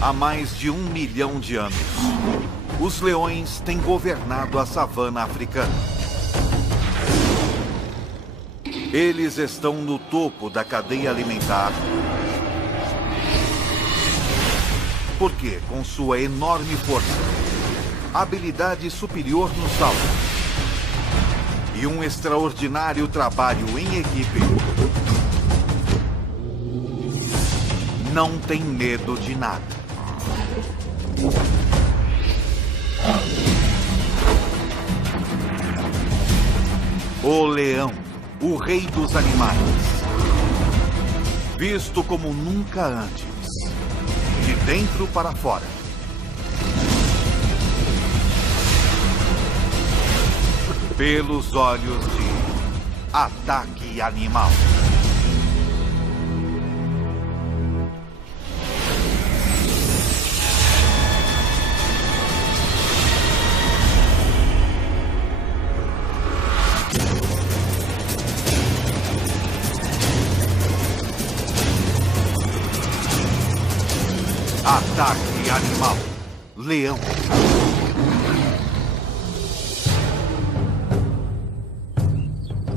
Há mais de 1 milhão de anos, os leões têm governado a savana africana. Eles estão no topo da cadeia alimentar, porque, com sua enorme força, habilidade superior no salto e um extraordinário trabalho em equipe, não tem medo de nada. O leão, o rei dos animais, visto como nunca antes, de dentro para fora. Pelos olhos de Ataque Animal. Ataque Animal. Leão.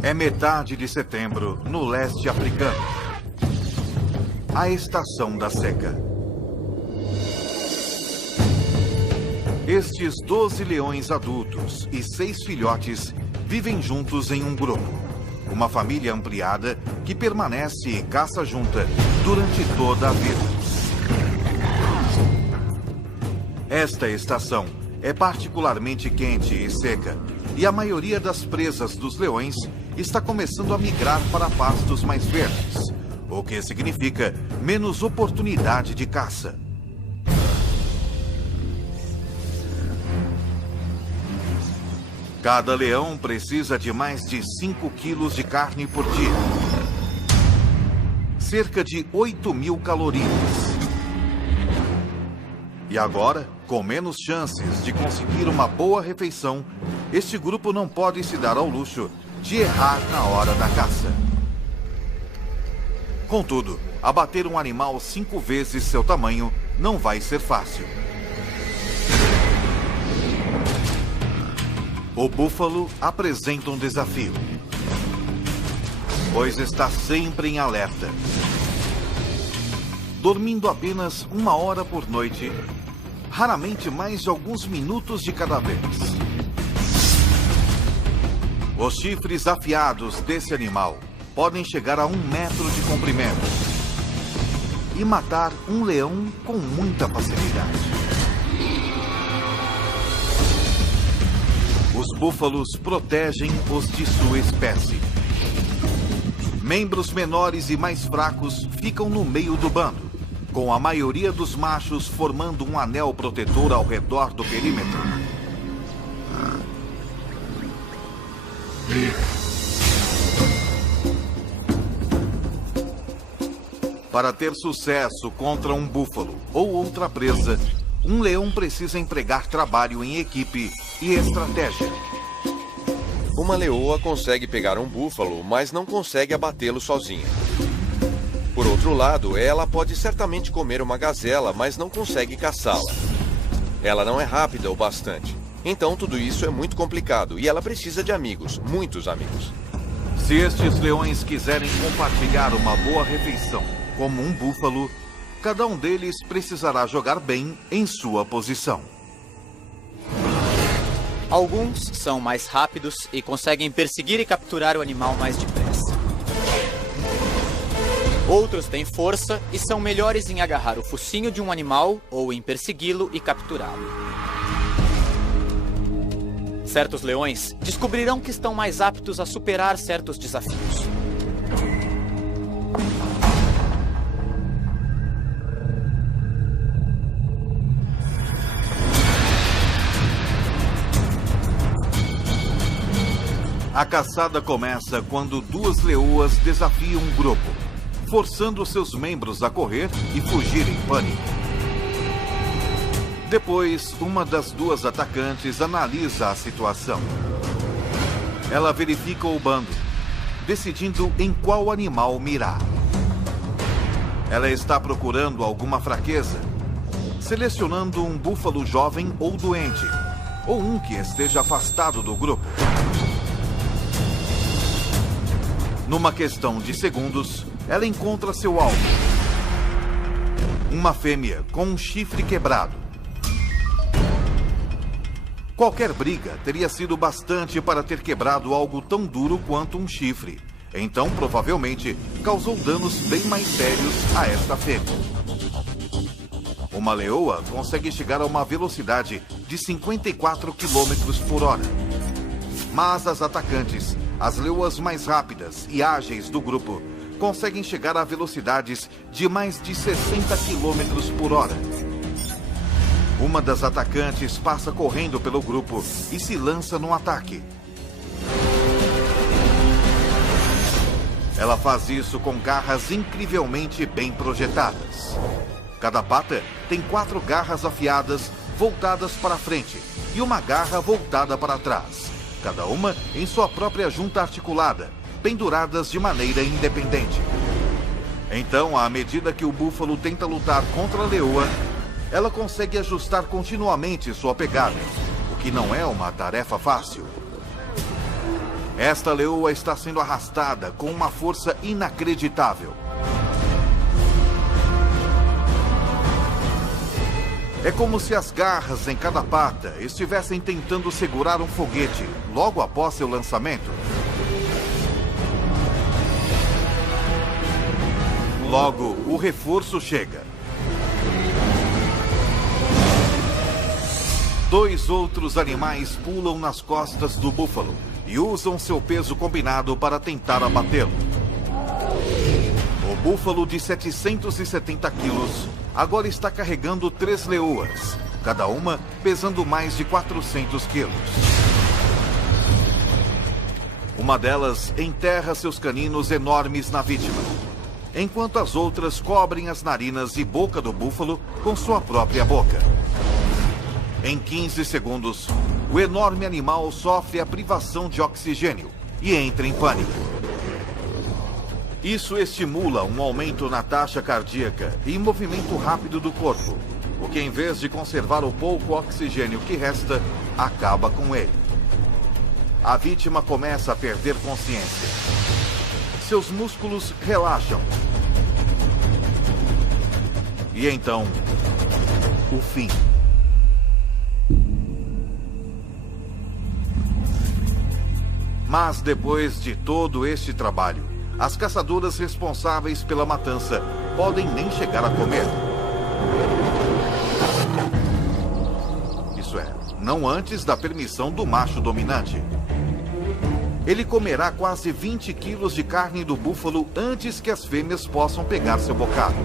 É metade de setembro, no leste africano. A estação da seca. Estes 12 leões adultos e 6 filhotes vivem juntos em um grupo. Uma família ampliada que permanece e caça junta durante toda a vida. Esta estação é particularmente quente e seca, e a maioria das presas dos leões está começando a migrar para pastos mais verdes, o que significa menos oportunidade de caça. Cada leão precisa de mais de 5 quilos de carne por dia, cerca de 8.000 calorias. E agora, com menos chances de conseguir uma boa refeição, este grupo não pode se dar ao luxo de errar na hora da caça. Contudo, abater um animal 5 vezes seu tamanho não vai ser fácil. O búfalo apresenta um desafio, pois está sempre em alerta. Dormindo apenas 1 hora por noite, raramente mais de alguns minutos de cada vez. Os chifres afiados desse animal podem chegar a 1 metro de comprimento e matar um leão com muita facilidade. Os búfalos protegem os de sua espécie. Membros menores e mais fracos ficam no meio do bando, com a maioria dos machos formando um anel protetor ao redor do perímetro. Para ter sucesso contra um búfalo ou outra presa, um leão precisa empregar trabalho em equipe e estratégia. Uma leoa consegue pegar um búfalo, mas não consegue abatê-lo sozinha. Por outro lado, ela pode certamente comer uma gazela, mas não consegue caçá-la. Ela não é rápida o bastante. Então tudo isso é muito complicado e ela precisa de amigos, muitos amigos. Se estes leões quiserem compartilhar uma boa refeição, como um búfalo, cada um deles precisará jogar bem em sua posição. Alguns são mais rápidos e conseguem perseguir e capturar o animal mais depressa. Outros têm força e são melhores em agarrar o focinho de um animal ou em persegui-lo e capturá-lo. Certos leões descobrirão que estão mais aptos a superar certos desafios. A caçada começa quando 2 leoas desafiam um grupo, forçando seus membros a correr e fugir em pânico. Depois, uma das 2 atacantes analisa a situação. Ela verifica o bando, decidindo em qual animal mirar. Ela está procurando alguma fraqueza selecionando um búfalo jovem ou doente, ou um que esteja afastado do grupo. Numa questão de segundos, ela encontra seu alvo. Uma fêmea com um chifre quebrado. Qualquer briga teria sido bastante para ter quebrado algo tão duro quanto um chifre. Então, provavelmente, causou danos bem mais sérios a esta fêmea. Uma leoa consegue chegar a uma velocidade de 54 km por hora. Mas as atacantes, as leoas mais rápidas e ágeis do grupo, conseguem chegar a velocidades de mais de 60 km por hora. Uma das atacantes passa correndo pelo grupo e se lança no ataque. Ela faz isso com garras incrivelmente bem projetadas. Cada pata tem 4 garras afiadas voltadas para frente e uma garra voltada para trás, cada uma em sua própria junta articulada, penduradas de maneira independente. Então, à medida que o búfalo tenta lutar contra a leoa, ela consegue ajustar continuamente sua pegada, o que não é uma tarefa fácil. Esta leoa está sendo arrastada com uma força inacreditável. É como se as garras em cada pata estivessem tentando segurar um foguete logo após seu lançamento. Logo, o reforço chega. 2 outros animais pulam nas costas do búfalo e usam seu peso combinado para tentar abatê-lo. O búfalo de 770 quilos agora está carregando 3 leoas, cada uma pesando mais de 400 quilos. Uma delas enterra seus caninos enormes na vítima, enquanto as outras cobrem as narinas e boca do búfalo com sua própria boca. Em 15 segundos, o enorme animal sofre a privação de oxigênio e entra em pânico. Isso estimula um aumento na taxa cardíaca e movimento rápido do corpo, o que, em vez de conservar o pouco oxigênio que resta, acaba com ele. A vítima começa a perder consciência. Seus músculos relaxam. E então, o fim. Mas depois de todo este trabalho, as caçadoras responsáveis pela matança podem nem chegar a comer. Isso é, não antes da permissão do macho dominante. Ele comerá quase 20 quilos de carne do búfalo antes que as fêmeas possam pegar seu bocado.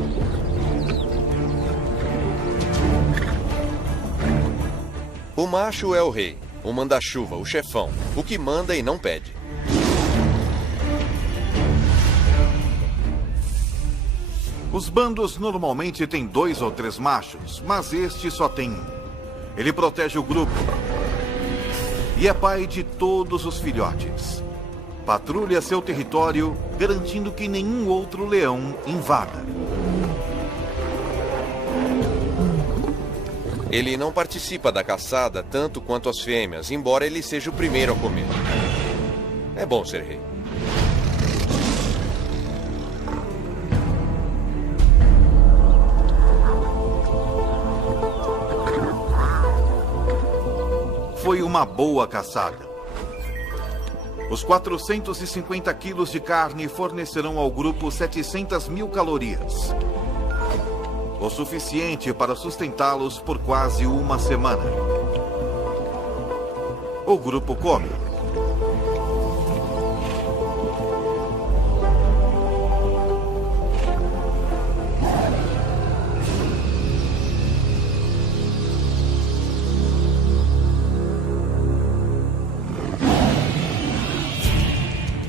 O macho é o rei, o manda-chuva, o chefão, o que manda e não pede. Os bandos normalmente têm 2 ou 3 machos, mas este só tem um. Ele protege o grupo e é pai de todos os filhotes. Patrulha seu território, garantindo que nenhum outro leão invada. Ele não participa da caçada tanto quanto as fêmeas, embora ele seja o primeiro a comer. É bom ser rei. Foi uma boa caçada. Os 450 quilos de carne fornecerão ao grupo 700 mil calorias. O suficiente para sustentá-los por quase uma semana. O grupo come.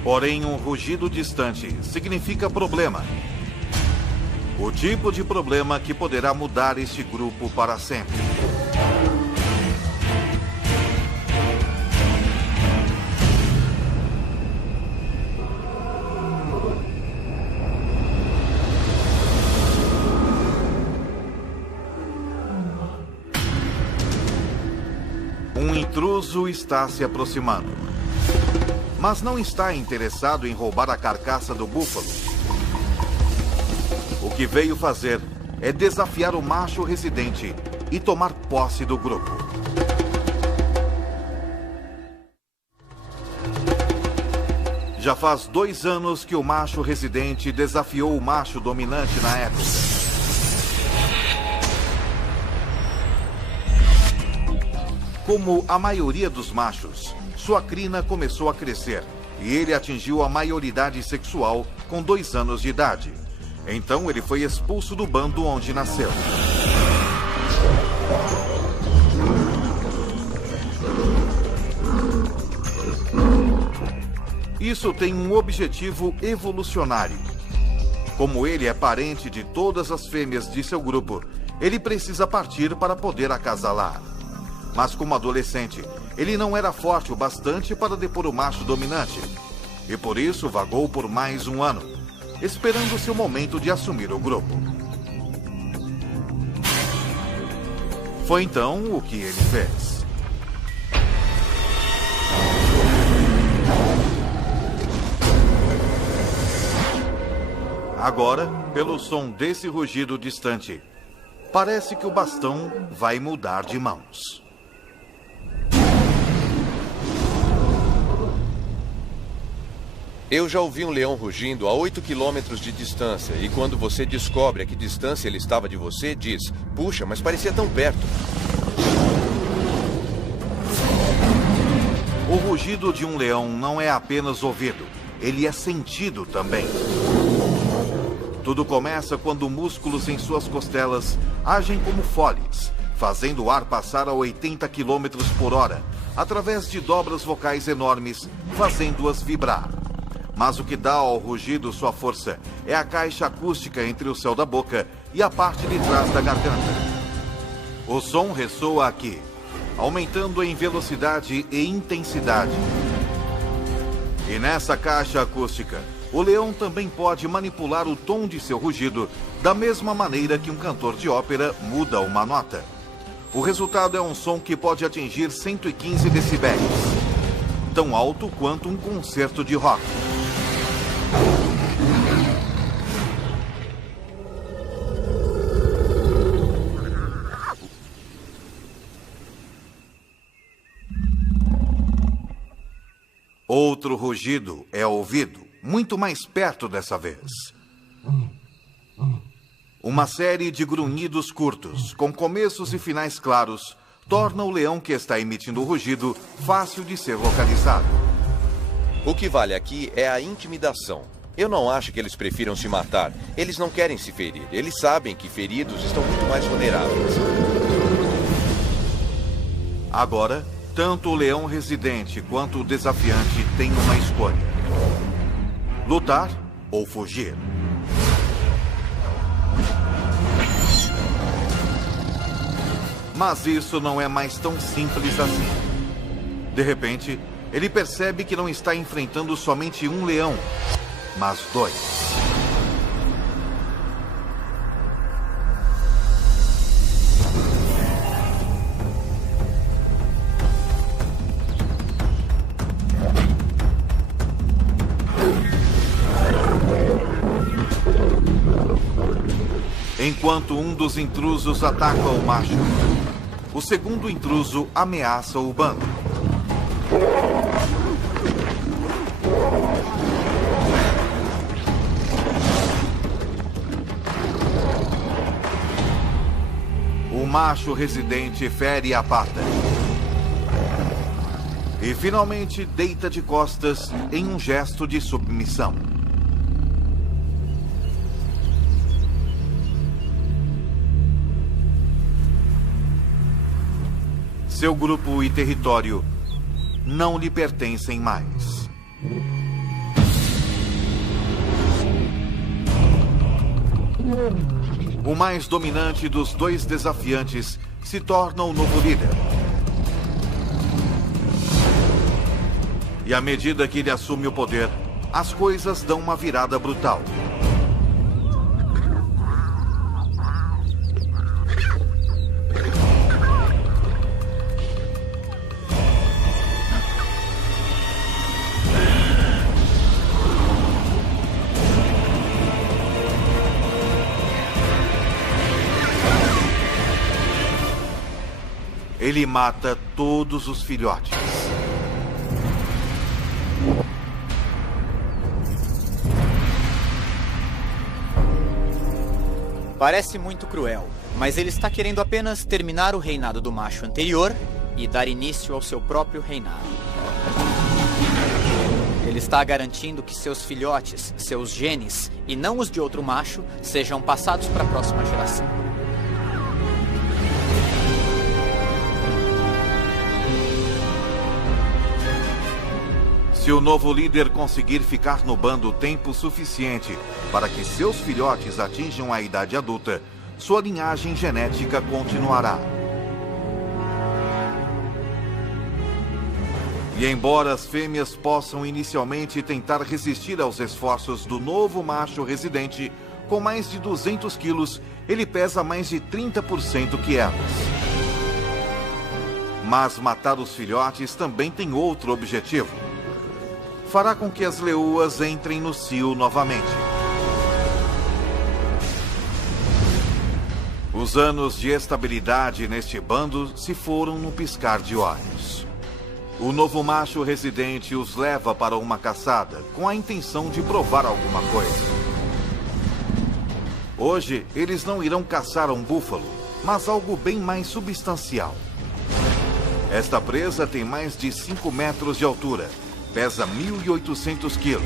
Porém, um rugido distante significa problema. O tipo de problema que poderá mudar este grupo para sempre. intruso está se aproximando. Mas não está interessado em roubar a carcaça do búfalo. O que veio fazer é desafiar o macho residente e tomar posse do grupo. Já faz 2 anos que o macho residente desafiou o macho dominante na época. Como a maioria dos machos, sua crina começou a crescer e ele atingiu a maioridade sexual com 2 anos de idade. Então ele foi expulso do bando onde nasceu. Isso tem um objetivo evolucionário. Como ele é parente de todas as fêmeas de seu grupo, ele precisa partir para poder acasalar. Mas como adolescente, ele não era forte o bastante para depor o macho dominante. E por isso vagou por mais 1 ano, esperando seu momento de assumir o grupo. Foi então o que ele fez. Agora, pelo som desse rugido distante, parece que o bastão vai mudar de mãos. Eu já ouvi um leão rugindo a 8 quilômetros de distância, e quando você descobre a que distância ele estava de você, diz: puxa, mas parecia tão perto. O rugido de um leão não é apenas ouvido, ele é sentido também. Tudo começa quando músculos em suas costelas agem como foles, fazendo o ar passar a 80 km por hora, através de dobras vocais enormes, fazendo-as vibrar. Mas o que dá ao rugido sua força é a caixa acústica entre o céu da boca e a parte de trás da garganta. O som ressoa aqui, aumentando em velocidade e intensidade. E nessa caixa acústica, o leão também pode manipular o tom de seu rugido da mesma maneira que um cantor de ópera muda uma nota. O resultado é um som que pode atingir 115 decibéis, tão alto quanto um concerto de rock. Outro rugido é ouvido, muito mais perto dessa vez. Uma série de grunhidos curtos, com começos e finais claros, torna o leão que está emitindo o rugido fácil de ser localizado. O que vale aqui é a intimidação. Eu não acho que eles prefiram se matar. Eles não querem se ferir. Eles sabem que feridos estão muito mais vulneráveis. Agora, tanto o leão residente quanto o desafiante têm uma escolha: lutar ou fugir. Mas isso não é mais tão simples assim. De repente, ele percebe que não está enfrentando somente um leão, mas 2. Enquanto um dos intrusos ataca o macho, o segundo intruso ameaça o bando. O macho residente fere a pata e finalmente deita de costas em um gesto de submissão. Seu grupo e território não lhe pertencem mais. O mais dominante dos 2 desafiantes se torna o novo líder. E à medida que ele assume o poder, as coisas dão uma virada brutal. ele mata todos os filhotes. Parece muito cruel, mas ele está querendo apenas terminar o reinado do macho anterior e dar início ao seu próprio reinado. Ele está garantindo que seus filhotes, seus genes, e não os de outro macho, sejam passados para a próxima geração. Se o novo líder conseguir ficar no bando tempo suficiente para que seus filhotes atinjam a idade adulta, sua linhagem genética continuará. E embora as fêmeas possam inicialmente tentar resistir aos esforços do novo macho residente, com mais de 200 quilos, ele pesa mais de 30% que elas. Mas matar os filhotes também tem outro objetivo. Fará com que as leoas entrem no cio novamente. Os anos de estabilidade neste bando se foram no piscar de olhos. O novo macho residente os leva para uma caçada, com a intenção de provar alguma coisa. Hoje, eles não irão caçar um búfalo, mas algo bem mais substancial. Esta presa tem mais de 5 metros de altura, pesa 1.800 quilos.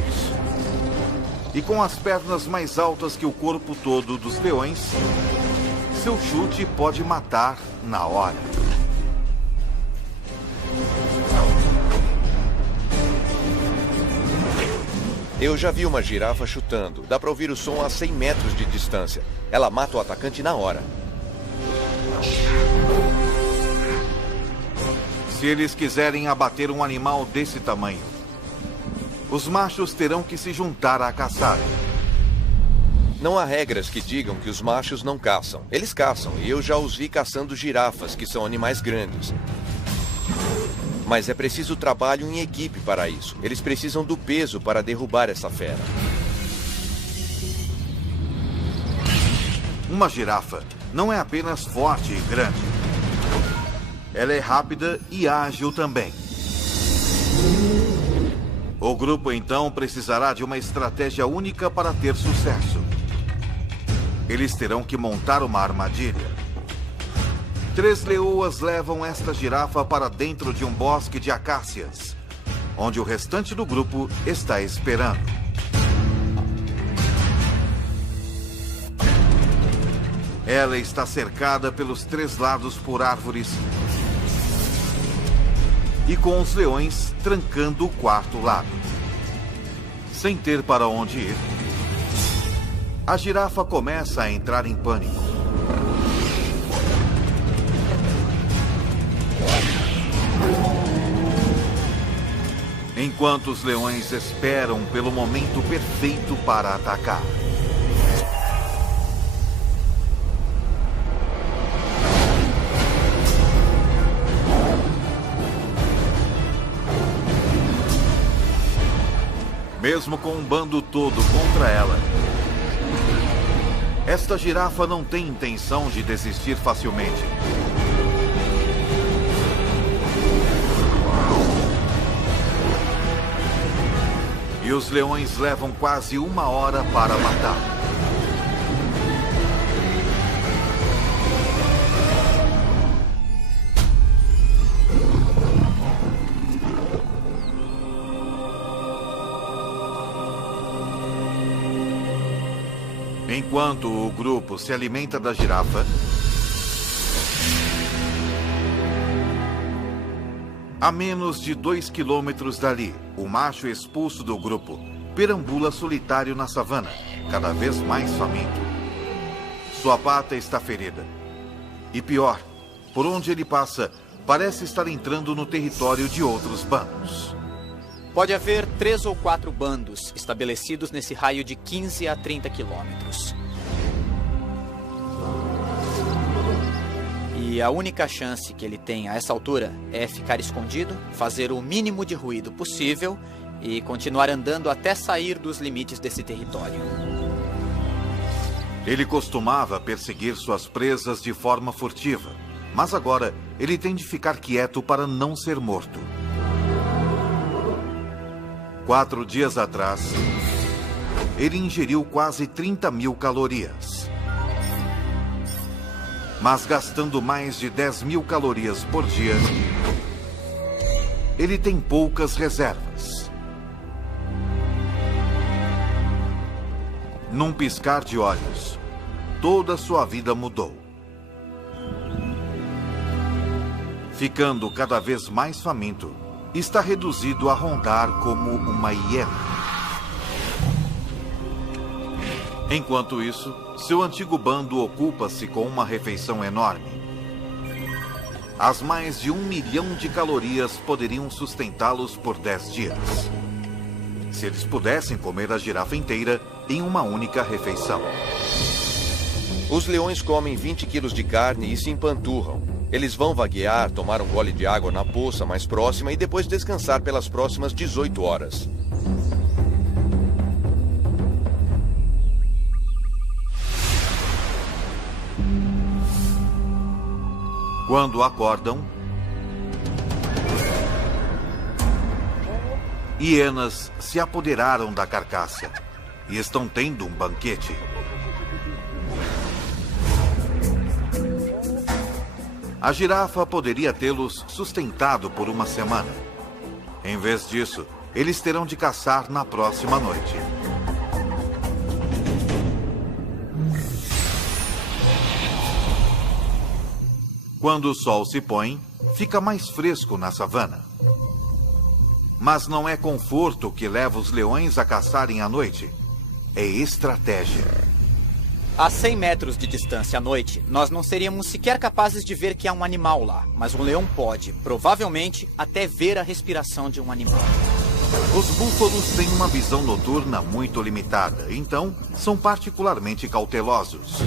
E com as pernas mais altas que o corpo todo dos leões, seu chute pode matar na hora. Eu já vi uma girafa chutando. Dá para ouvir o som a 100 metros de distância. Ela mata o atacante na hora. Se eles quiserem abater um animal desse tamanho, os machos terão que se juntar à caçada. Não há regras que digam que os machos não caçam. Eles caçam, e eu já os vi caçando girafas, que são animais grandes. Mas é preciso trabalho em equipe para isso. Eles precisam do peso para derrubar essa fera. Uma girafa não é apenas forte e grande. Ela é rápida e ágil também. O grupo, então, precisará de uma estratégia única para ter sucesso. Eles terão que montar uma armadilha. 3 leoas levam esta girafa para dentro de um bosque de acácias, onde o restante do grupo está esperando. Ela está cercada pelos 3 lados por árvores e com os leões trancando o 4º lado. Sem ter para onde ir, a girafa começa a entrar em pânico. Enquanto os leões esperam pelo momento perfeito para atacar. Mesmo com um bando todo contra ela, esta girafa não tem intenção de desistir facilmente. E os leões levam quase 1 hora para matá-la. Enquanto o grupo se alimenta da girafa, a menos de 2 quilômetros dali, o macho expulso do grupo perambula solitário na savana, cada vez mais faminto. Sua pata está ferida. E pior, por onde ele passa, parece estar entrando no território de outros bandos. Pode haver 3 ou 4 bandos estabelecidos nesse raio de 15 a 30 quilômetros. E a única chance que ele tem a essa altura é ficar escondido, fazer o mínimo de ruído possível e continuar andando até sair dos limites desse território. Ele costumava perseguir suas presas de forma furtiva, mas agora ele tem de ficar quieto para não ser morto. 4 dias atrás, ele ingeriu quase 30.000 calorias. Mas gastando mais de 10.000 calorias por dia, ele tem poucas reservas. Num piscar de olhos, toda sua vida mudou. Ficando cada vez mais faminto, está reduzido a rondar como uma hiena. Enquanto isso, seu antigo bando ocupa-se com uma refeição enorme. As mais de 1 milhão de calorias poderiam sustentá-los por 10 dias. Se eles pudessem comer a girafa inteira em uma única refeição. Os leões comem 20 quilos de carne e se empanturram. Eles vão vaguear, tomar um gole de água na poça mais próxima e depois descansar pelas próximas 18 horas. Quando acordam, hienas se apoderaram da carcaça e estão tendo um banquete. A girafa poderia tê-los sustentado por uma semana. Em vez disso, eles terão de caçar na próxima noite. Quando o sol se põe, fica mais fresco na savana. Mas não é conforto que leva os leões a caçarem à noite. É estratégia. A 100 metros de distância à noite, nós não seríamos sequer capazes de ver que há um animal lá. Mas um leão pode, provavelmente, até ver a respiração de um animal. Os búfalos têm uma visão noturna muito limitada, então são particularmente cautelosos.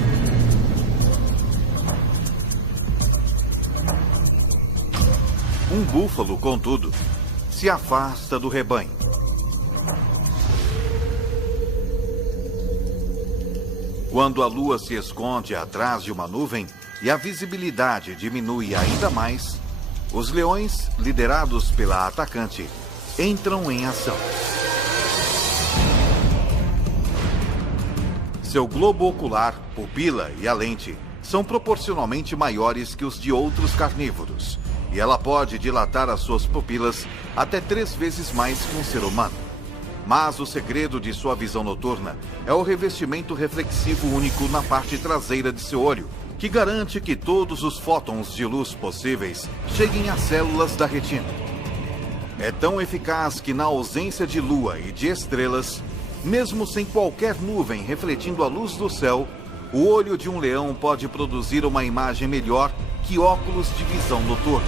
Um búfalo, contudo, se afasta do rebanho. Quando a lua se esconde atrás de uma nuvem e a visibilidade diminui ainda mais, os leões, liderados pela atacante, entram em ação. Seu globo ocular, pupila e a lente são proporcionalmente maiores que os de outros carnívoros, e ela pode dilatar as suas pupilas até 3 vezes mais que um ser humano. Mas o segredo de sua visão noturna é o revestimento reflexivo único na parte traseira de seu olho, que garante que todos os fótons de luz possíveis cheguem às células da retina. É tão eficaz que, na ausência de lua e de estrelas, mesmo sem qualquer nuvem refletindo a luz do céu, o olho de um leão pode produzir uma imagem melhor que óculos de visão noturna.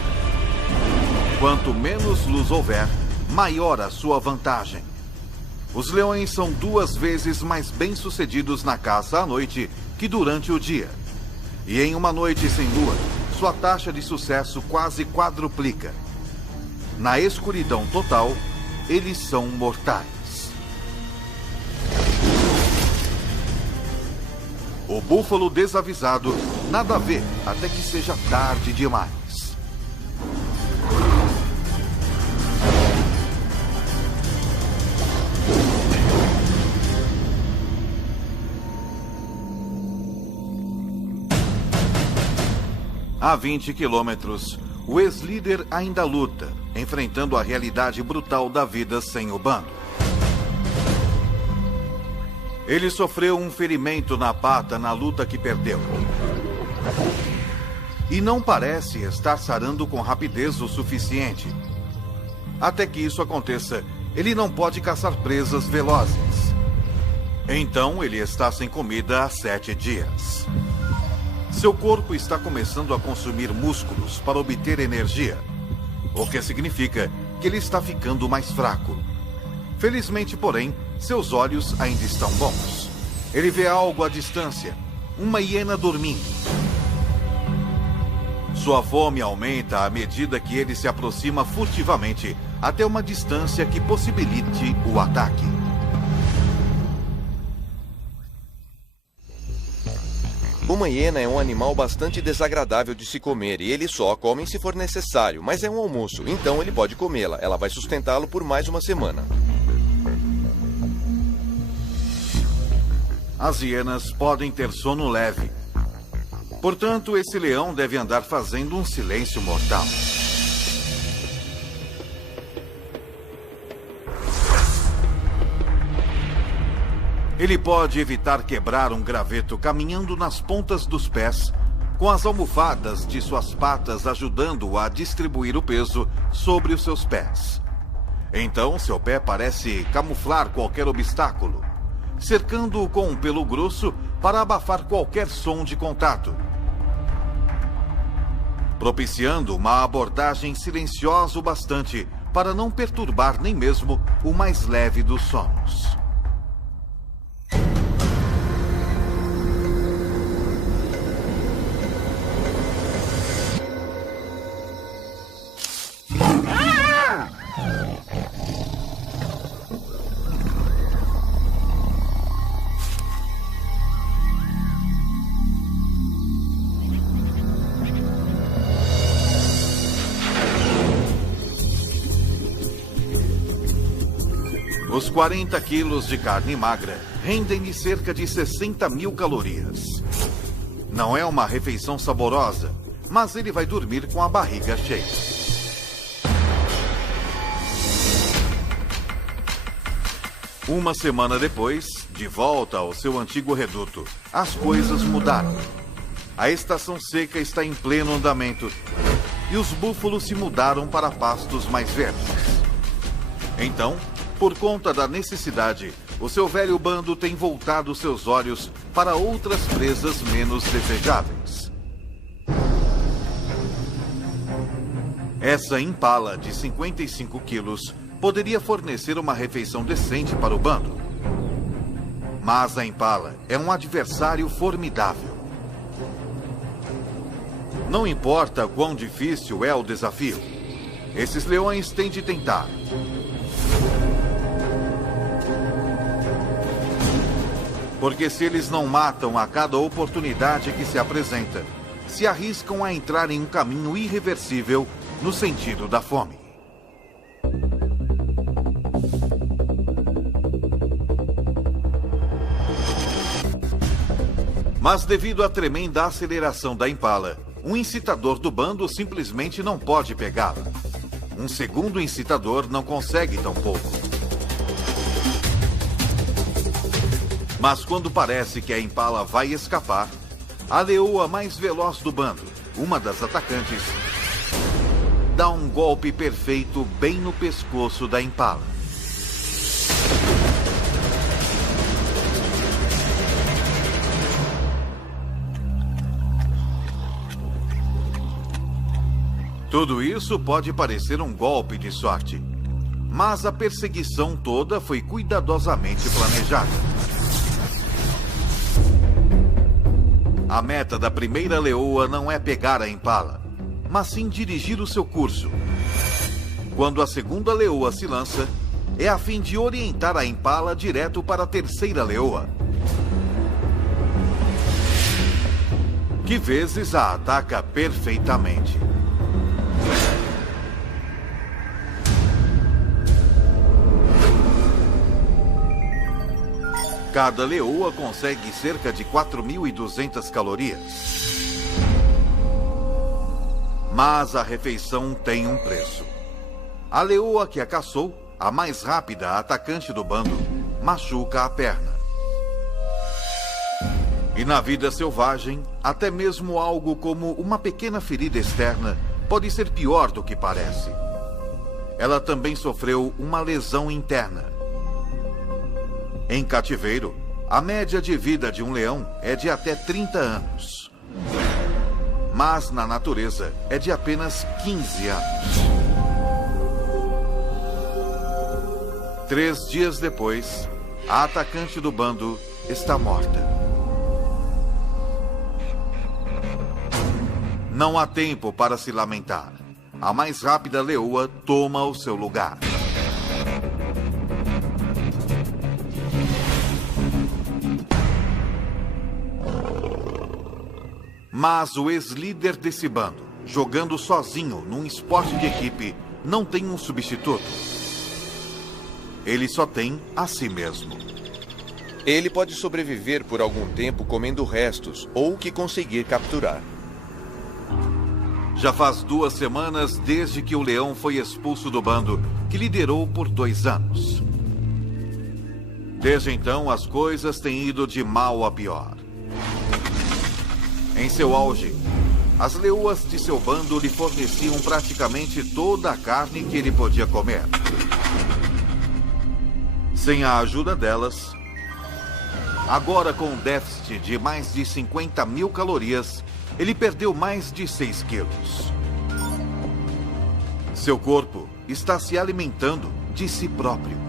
Quanto menos luz houver, maior a sua vantagem. Os leões são 2 vezes mais bem-sucedidos na caça à noite que durante o dia. E em uma noite sem lua, sua taxa de sucesso quase quadruplica. Na escuridão total, eles são mortais. O búfalo desavisado nada vê até que seja tarde demais. A 20 quilômetros, o ex-líder ainda luta, enfrentando a realidade brutal da vida sem o bando. Ele sofreu um ferimento na pata na luta que perdeu. E não parece estar sarando com rapidez o suficiente. Até que isso aconteça, ele não pode caçar presas velozes. Então ele está sem comida há 7 dias. Seu corpo está começando a consumir músculos para obter energia, o que significa que ele está ficando mais fraco. Felizmente, porém, seus olhos ainda estão bons. Ele vê algo à distância, uma hiena dormindo. Sua fome aumenta à medida que ele se aproxima furtivamente até uma distância que possibilite o ataque. Uma hiena é um animal bastante desagradável de se comer e eles só comem se for necessário, mas é um almoço, então ele pode comê-la. Ela vai sustentá-lo por mais uma semana. As hienas podem ter sono leve. Portanto, esse leão deve andar fazendo um silêncio mortal. Ele pode evitar quebrar um graveto caminhando nas pontas dos pés, com as almofadas de suas patas ajudando-o a distribuir o peso sobre os seus pés. Então, seu pé parece camuflar qualquer obstáculo, cercando-o com um pelo grosso para abafar qualquer som de contato, propiciando uma abordagem silenciosa o bastante para não perturbar nem mesmo o mais leve dos sonos. Os 40 quilos de carne magra rendem-lhe cerca de 60 mil calorias. Não é uma refeição saborosa, mas ele vai dormir com a barriga cheia. Uma semana depois, de volta ao seu antigo reduto, as coisas mudaram. A estação seca está em pleno andamento e os búfalos se mudaram para pastos mais verdes. Então, por conta da necessidade, o seu velho bando tem voltado seus olhos para outras presas menos desejáveis. Essa impala de 55 quilos poderia fornecer uma refeição decente para o bando. Mas a impala é um adversário formidável. Não importa quão difícil é o desafio, esses leões têm de tentar. Porque se eles não matam a cada oportunidade que se apresenta, se arriscam a entrar em um caminho irreversível no sentido da fome. Mas devido à tremenda aceleração da impala, um incitador do bando simplesmente não pode pegá-la. Um segundo incitador não consegue tão pouco. Mas quando parece que a impala vai escapar, a leoa mais veloz do bando, uma das atacantes, dá um golpe perfeito bem no pescoço da impala. Tudo isso pode parecer um golpe de sorte, mas a perseguição toda foi cuidadosamente planejada. A meta da primeira leoa não é pegar a impala, mas sim dirigir o seu curso. Quando a segunda leoa se lança, é a fim de orientar a impala direto para a terceira leoa, que vezes a ataca perfeitamente. Cada leoa consegue cerca de 4.200 calorias. Mas a refeição tem um preço. A leoa que a caçou, a mais rápida atacante do bando, machuca a perna. E na vida selvagem, até mesmo algo como uma pequena ferida externa pode ser pior do que parece. Ela também sofreu uma lesão interna. Em cativeiro, a média de vida de um leão é de até 30 anos. Mas na natureza é de apenas 15 anos. 3 dias depois, a atacante do bando está morta. Não há tempo para se lamentar. A mais rápida leoa toma o seu lugar. Mas o ex-líder desse bando, jogando sozinho num esporte de equipe, não tem um substituto. Ele só tem a si mesmo. Ele pode sobreviver por algum tempo comendo restos ou o que conseguir capturar. Já faz 2 semanas desde que o leão foi expulso do bando, que liderou por 2 anos. Desde então, as coisas têm ido de mal a pior. Em seu auge, as leoas de seu bando lhe forneciam praticamente toda a carne que ele podia comer. Sem a ajuda delas, agora com um déficit de mais de 50 mil calorias, ele perdeu mais de 6 quilos. Seu corpo está se alimentando de si próprio.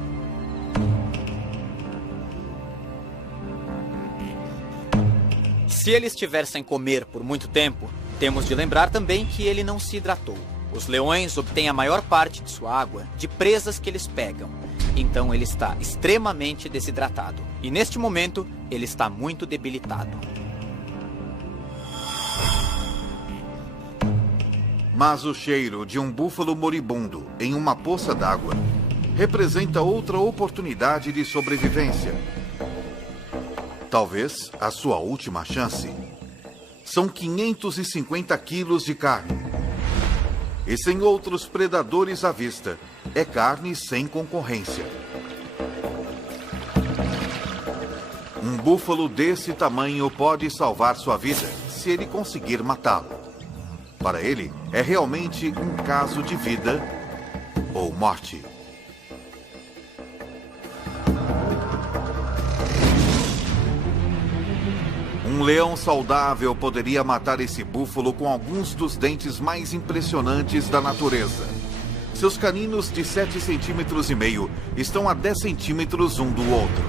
Se ele estiver sem comer por muito tempo, temos de lembrar também que ele não se hidratou. Os leões obtêm a maior parte de sua água de presas que eles pegam. Então ele está extremamente desidratado. E neste momento, ele está muito debilitado. Mas o cheiro de um búfalo moribundo em uma poça d'água representa outra oportunidade de sobrevivência. Talvez a sua última chance. São 550 quilos de carne. E sem outros predadores à vista, é carne sem concorrência. Um búfalo desse tamanho pode salvar sua vida se ele conseguir matá-lo. Para ele, é realmente um caso de vida ou morte. Um leão saudável poderia matar esse búfalo com alguns dos dentes mais impressionantes da natureza. Seus caninos de 7,5 centímetros estão a 10 centímetros um do outro.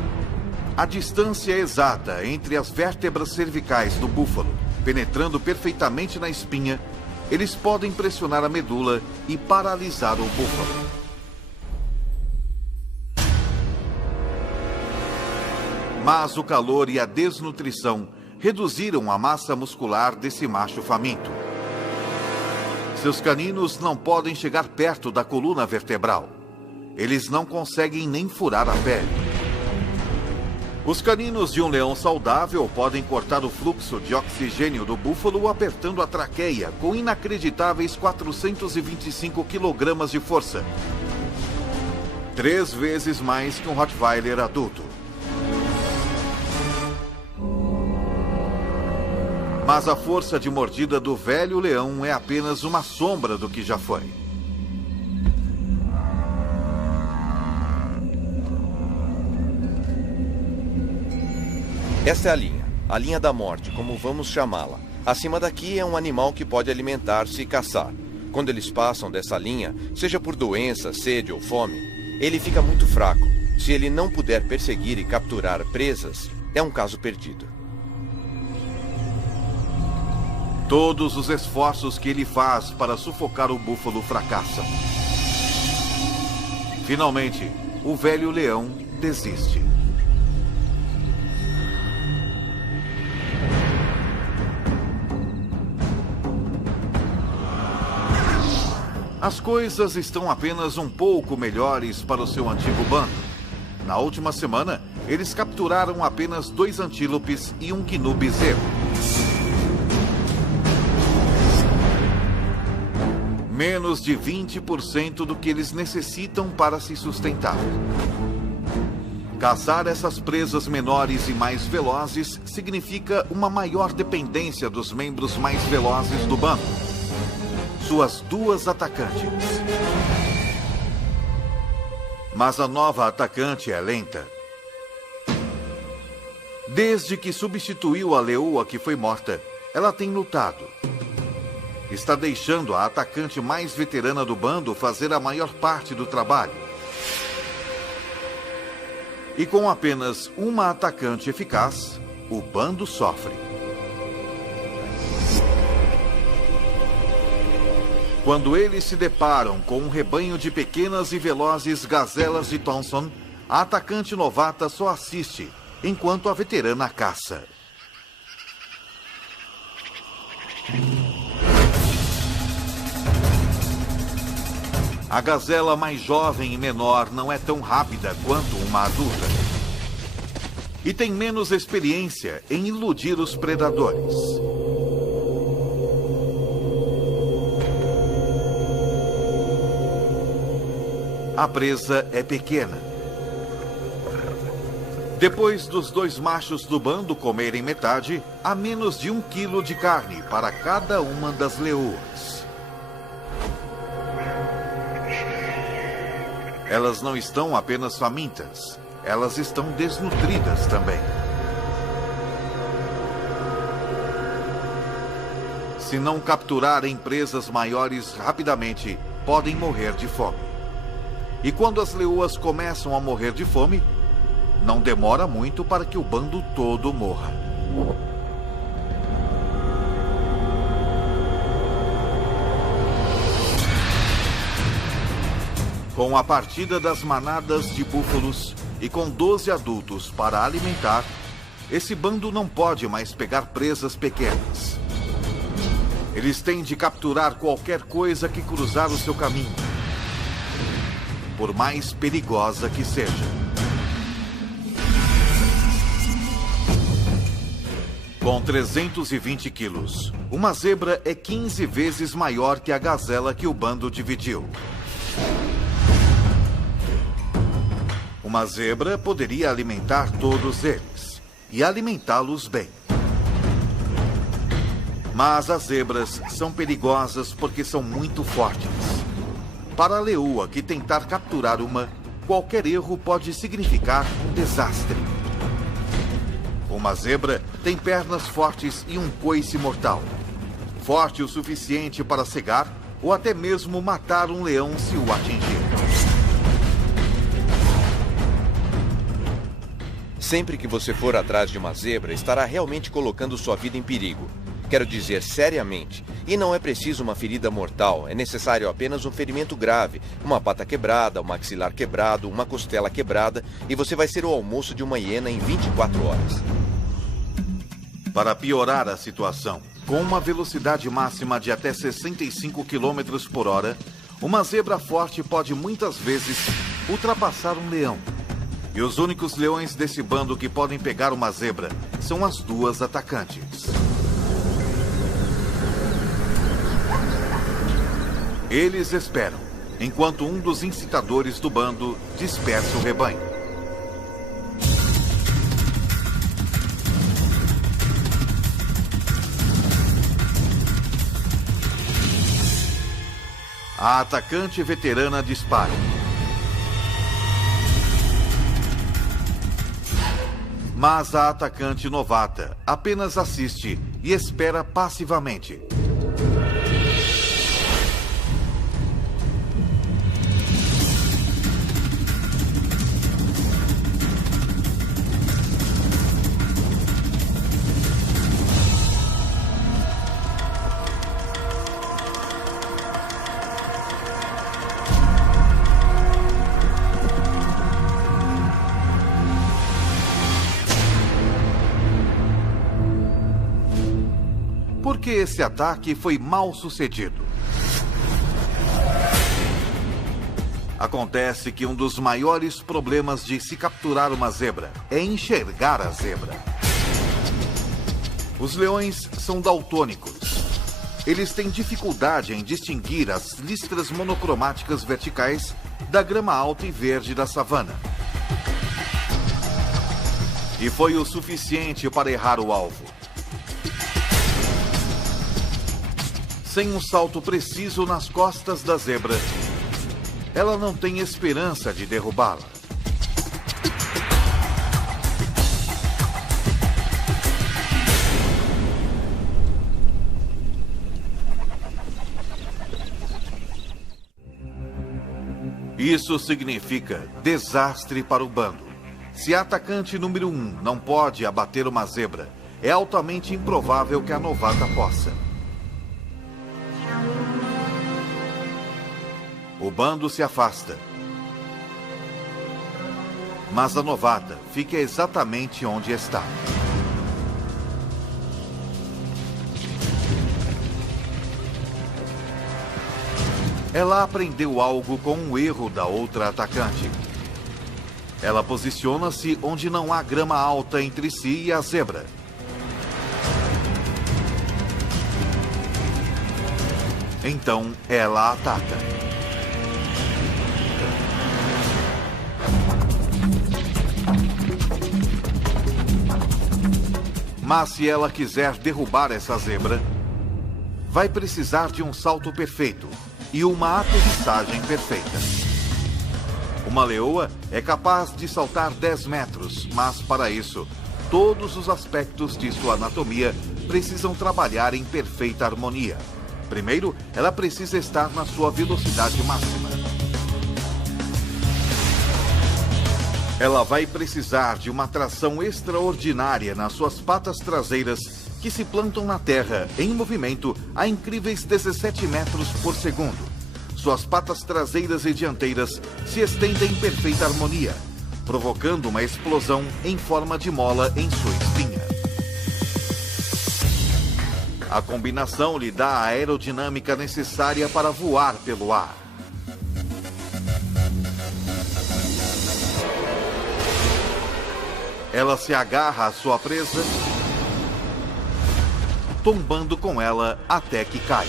A distância exata entre as vértebras cervicais do búfalo, penetrando perfeitamente na espinha, eles podem pressionar a medula e paralisar o búfalo. Mas o calor e a desnutrição reduziram a massa muscular desse macho faminto. Seus caninos não podem chegar perto da coluna vertebral. Eles não conseguem nem furar a pele. Os caninos de um leão saudável podem cortar o fluxo de oxigênio do búfalo apertando a traqueia com inacreditáveis 425 quilogramas de força. 3 vezes mais que um Rottweiler adulto. Mas a força de mordida do velho leão é apenas uma sombra do que já foi. Esta é a linha da morte, como vamos chamá-la. Acima daqui é um animal que pode alimentar-se e caçar. Quando eles passam dessa linha, seja por doença, sede ou fome, ele fica muito fraco. Se ele não puder perseguir e capturar presas, é um caso perdido. Todos os esforços que ele faz para sufocar o búfalo fracassam. Finalmente, o velho leão desiste. As coisas estão apenas um pouco melhores para o seu antigo bando. Na última semana, eles capturaram apenas 2 antílopes e um quinu bezerro. Menos de 20% do que eles necessitam para se sustentar. Caçar essas presas menores e mais velozes significa uma maior dependência dos membros mais velozes do bando. Suas 2 atacantes. Mas a nova atacante é lenta. Desde que substituiu a leoa que foi morta, ela tem lutado. Está deixando a atacante mais veterana do bando fazer a maior parte do trabalho. E com apenas uma atacante eficaz, o bando sofre. Quando eles se deparam com um rebanho de pequenas e velozes gazelas de Thompson, a atacante novata só assiste, enquanto a veterana caça. A gazela mais jovem e menor não é tão rápida quanto uma adulta. E tem menos experiência em iludir os predadores. A presa é pequena. Depois dos dois machos do bando comerem metade, há menos de 1 quilo de carne para cada uma das leoas. Elas não estão apenas famintas, elas estão desnutridas também. Se não capturarem presas maiores rapidamente, podem morrer de fome. E quando as leoas começam a morrer de fome, não demora muito para que o bando todo morra. Com a partida das manadas de búfalos e com 12 adultos para alimentar, esse bando não pode mais pegar presas pequenas. Eles têm de capturar qualquer coisa que cruzar o seu caminho, por mais perigosa que seja. Com 320 quilos, uma zebra é 15 vezes maior que a gazela que o bando dividiu. Uma zebra poderia alimentar todos eles, e alimentá-los bem. Mas as zebras são perigosas porque são muito fortes. Para a leoa que tentar capturar uma, qualquer erro pode significar um desastre. Uma zebra tem pernas fortes e um coice mortal. Forte o suficiente para cegar ou até mesmo matar um leão se o atingir. Sempre que você for atrás de uma zebra, estará realmente colocando sua vida em perigo. Quero dizer, seriamente. E não é preciso uma ferida mortal, é necessário apenas um ferimento grave, uma pata quebrada, um maxilar quebrado, uma costela quebrada, e você vai ser o almoço de uma hiena em 24 horas. Para piorar a situação, com uma velocidade máxima de até 65 km por hora, uma zebra forte pode muitas vezes ultrapassar um leão. E os únicos leões desse bando que podem pegar uma zebra são as duas atacantes. Eles esperam, enquanto um dos incitadores do bando dispersa o rebanho. A atacante veterana dispara. Mas a atacante novata apenas assiste e espera passivamente. Porque esse ataque foi mal sucedido. Acontece que um dos maiores problemas de se capturar uma zebra é enxergar a zebra. Os leões são daltônicos. Eles têm dificuldade em distinguir as listras monocromáticas verticais da grama alta e verde da savana. E foi o suficiente para errar o alvo. Sem um salto preciso nas costas da zebra, ela não tem esperança de derrubá-la. Isso significa desastre para o bando. Se a atacante número 1 não pode abater uma zebra, é altamente improvável que a novata possa. O bando se afasta. Mas a novata fica exatamente onde está. ela aprendeu algo com um erro da outra atacante. Ela posiciona-se onde não há grama alta entre si e a zebra. Então, ela ataca. Mas se ela quiser derrubar essa zebra, vai precisar de um salto perfeito e uma aterrissagem perfeita. Uma leoa é capaz de saltar 10 metros, mas para isso, todos os aspectos de sua anatomia precisam trabalhar em perfeita harmonia. Primeiro, ela precisa estar na sua velocidade máxima. Ela vai precisar de uma tração extraordinária nas suas patas traseiras, que se plantam na terra em movimento a incríveis 17 metros por segundo. Suas patas traseiras e dianteiras se estendem em perfeita harmonia, provocando uma explosão em forma de mola em sua espinha. A combinação lhe dá a aerodinâmica necessária para voar pelo ar. Ela se agarra à sua presa, tombando com ela até que cai.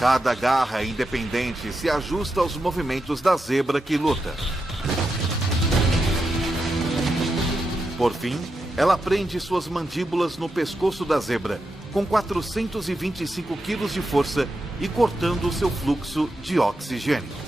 Cada garra independente se ajusta aos movimentos da zebra que luta. Por fim, ela prende suas mandíbulas no pescoço da zebra, com 425 quilos de força e cortando o seu fluxo de oxigênio.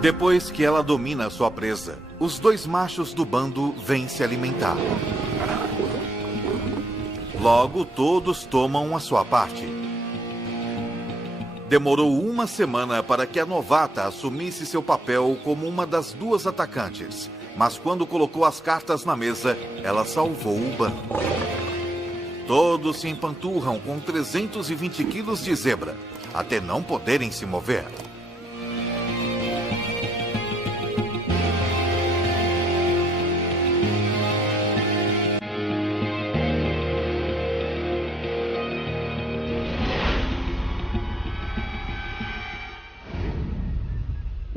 Depois que ela domina sua presa, os dois machos do bando vêm se alimentar. Logo, todos tomam a sua parte. Demorou uma semana para que a novata assumisse seu papel como uma das duas atacantes, mas quando colocou as cartas na mesa, ela salvou o bando. Todos se empanturram com 320 quilos de zebra, até não poderem se mover.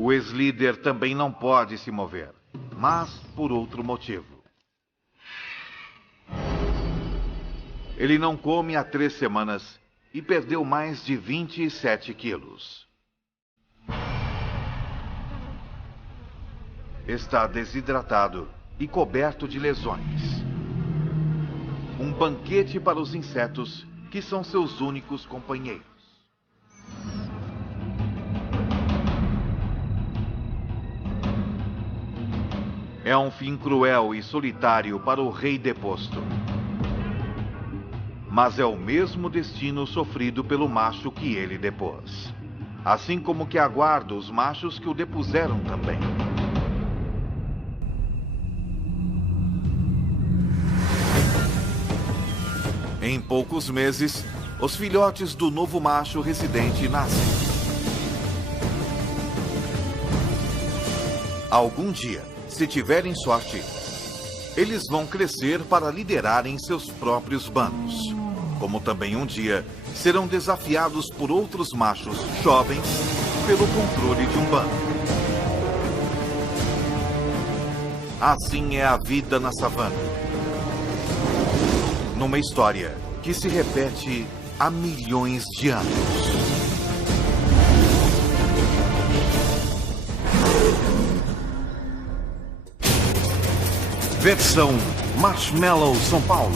O ex-líder também não pode se mover, mas por outro motivo. Ele não come há 3 semanas e perdeu mais de 27 quilos. Está desidratado e coberto de lesões. Um banquete para os insetos, que são seus únicos companheiros. É um fim cruel e solitário para o rei deposto. Mas é o mesmo destino sofrido pelo macho que ele depôs. Assim como que aguarda os machos que o depuseram também. Em poucos meses, os filhotes do novo macho residente nascem. Algum dia, se tiverem sorte, eles vão crescer para liderarem seus próprios bandos. Como também um dia serão desafiados por outros machos jovens pelo controle de um bando. Assim é a vida na savana. Numa história que se repete há milhões de anos. Versão Marshmallow São Paulo.